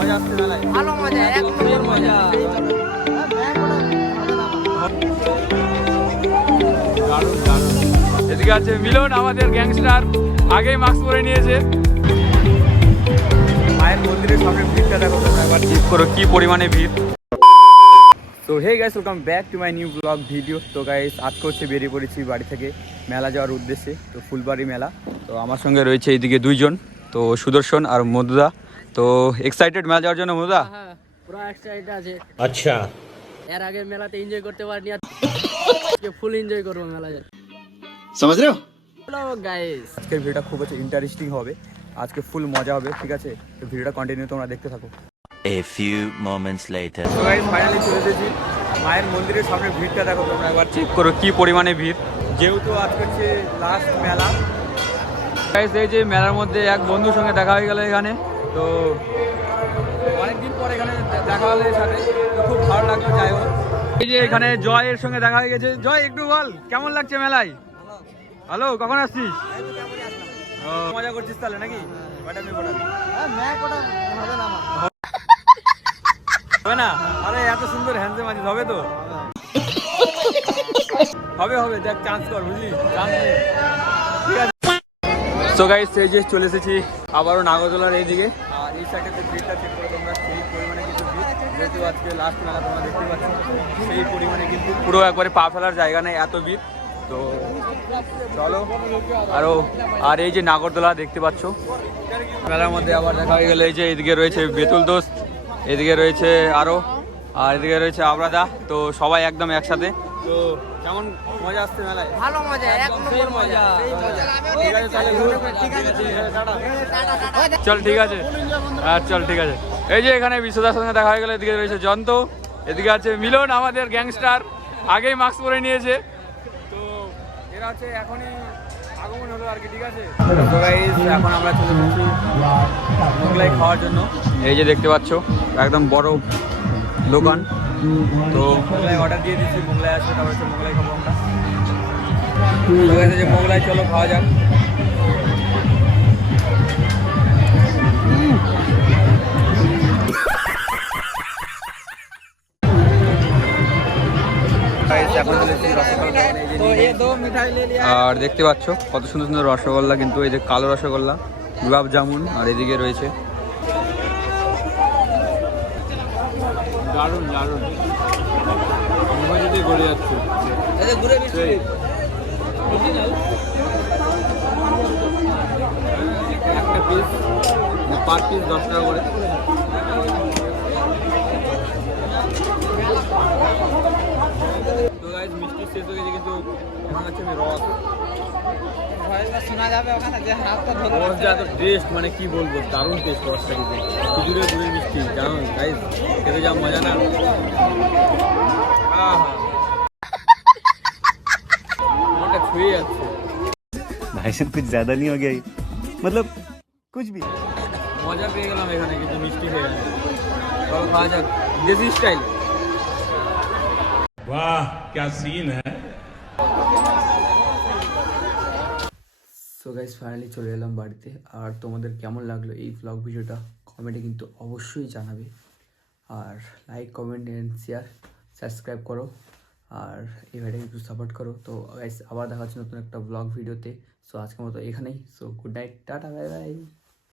মজা আসছে মেলায়? ভালো মজা, এক নম্বর মজা। এদিকে আছে মিলন, আমাদের গ্যাংস্টার, আগেই মাস্ক পরে নিয়েছে। মায়ের মন্দিরের সামনে ভিড়টা দেখো তোমরা, একবার চেক করো কি পরিমাণে ভিড়। তো hey guys, welcome back to my new blog video. তো গাইস, আজকে হচ্ছে বেরিয়ে পড়েছি বাড়ি থেকে মেলা যাওয়ার উদ্দেশ্যে। তো ফুলবাড়ি মেলা। তো আমার সঙ্গে রয়েছে এইদিকে দুইজন, তো সুদর্শন আর মধুদা। তো এক্সাইটেড মেলা যাওয়ার জন্য মধুদা? হ্যাঁ, পুরো এক্সাইটেড আছে। আচ্ছা, এর আগে মেলাতে এনজয় করতে পারিনি, আজকে ফুল এনজয় করবো মেলায়। समझ रहे हो? হ্যালো গাইস, আজকের ভিডিওটা খুব হচ্ছে ইন্টারেস্টিং হবে, আজকে ফুল মজা হবে, ঠিক আছে? তো ভিডিওটা কন্টিনিউ তোমরা দেখতে থাকো। A few moments later. তো গাইস, ফাইনালি চলে এসেছি মায়ের মন্দিরের সামনে। ভিড়টা দেখো তোমরা, একবার চেক করো কি পরিমাণে ভিড়, যেহেতু আজকে হচ্ছে লাস্ট মেলা। গাইস, এই যে মেলার মধ্যে এক বন্ধুর সঙ্গে দেখা হয়ে গেল এখানে। তো অনেকদিন পর এখানে দেখা হলো এর সাথে, তো খুব ভালো লাগলো। যাই হোক, এই যে এখানে জয়ের সঙ্গে দেখা হয়ে গেছে। জয়, একটু বল কেমন লাগছে মেলায়? হ্যালো, কখন আসছিস? ও, মজা করছিস তাহলে নাকি? হবে না? আরে এত সুন্দর হ্যান্ডসাম আছিস, হবে তো? হবে হবে, দেখ চান্স কর, বুঝলি? চান্স নেই, ঠিক আছে। সো গাইস, এই যে চলে এসেছি আবারও নাগরদোলার এইদিকে। আর এই সাইডে ভিড়টা চেক করে তোমরা, সেই পরিমাণে কিন্তু ভিড়, যেহেতু আজকে লাস্ট মেলা তোমরা দেখতে পাচ্ছ, সেই পরিমাণে কিন্তু পুরো একবারে পা ফেলার জায়গা নেই, এত ভিড়। তো চলো আরো, আর এই যে নাগরদোলা দেখতে পাচ্ছ মেলার মধ্যে। আবার দেখা হয়ে গেলে এই যে এদিকে রয়েছে বেতুল দোস্ত, এদিকে রয়েছে আরো, আর এদিকে রয়েছে আবরাদা। তো সবাই একদম একসাথে। তো কেমন মজা আসছে মেলায়? ভালো মজা, এক নম্বর মজা। ঠিক আছে তাহলে, চল ঠিক আছে, হ্যাঁ চল ঠিক আছে। এই যে এখানে বিশ্বদার সঙ্গে দেখা হয়ে গেল, এদিকে রয়েছে জন্ত, এদিকে আছে মিলন, আমাদের গ্যাংস্টার, আগেই মাস্ক পরে নিয়েছে। তো এরা হচ্ছে এখনই আগমন হলো আর কি, ঠিক আছে? তো গাইস, এখন আমরা চলে এসেছি মোগলাই খাওয়ার জন্য। এই যে দেখতে পাচ্ছ একদম বড় দোকান। তো মোগলাই অর্ডার দিয়ে দিচ্ছি, মোগলাই আসবে, তারপর হচ্ছে মোগলাই খাবো আমরা। তো গাইস, যে মোগলাই চলো খাওয়া যাক। আর দেখতে পাচ্ছ কত সুন্দর সুন্দর রসগোল্লা, কিন্তু এই যে কালো রসগোল্লা, গোলাপ জামুন, আর এদিকে রয়েছে দারুণ দারুণ গড়ে যাচ্ছে একটা পিস, পার পিস 10 টাকা করে। তো গাইস, মিষ্টি শেষ হয়ে গেছে, কিন্তু এখন হচ্ছে আমি রস শোনা যাবে ওখানে যে হাতটা রস যা তো টেস্ট, মানে কি বলবো, দারুণ টেস্ট রসটা, কিন্তু খেজুরের গুড়ের মিষ্টি, জানো গাইস, খেতে যা মজা না। মনটা ছুঁয়ে যাচ্ছে। भाई साहब कुछ ज्यादा नहीं हो गया ये? मतलब कुछ भी। মজা পেয়ে গেলাম এখানে, কিন্তু মিষ্টি খেয়ে গেলাম। চলো খাওয়া যাক দেশি স্টাইল। वाह क्या सीन है। সো গাইস, ফাইনালি চলে এলাম বাড়িতে। আর তোমাদের কেমন লাগলো এই ব্লগ ভিডিওটা কমেন্টে কিন্তু অবশ্যই জানাবে। আর like, comment and share, subscribe করো, আর এই ভিডিওটা একটু সাপোর্ট করো। তো গাইস, আবার দেখা হচ্ছে নতুন একটা ব্লগ ভিডিওতে। সো আজকের মতো এখানেই। So good night, tata, bye bye.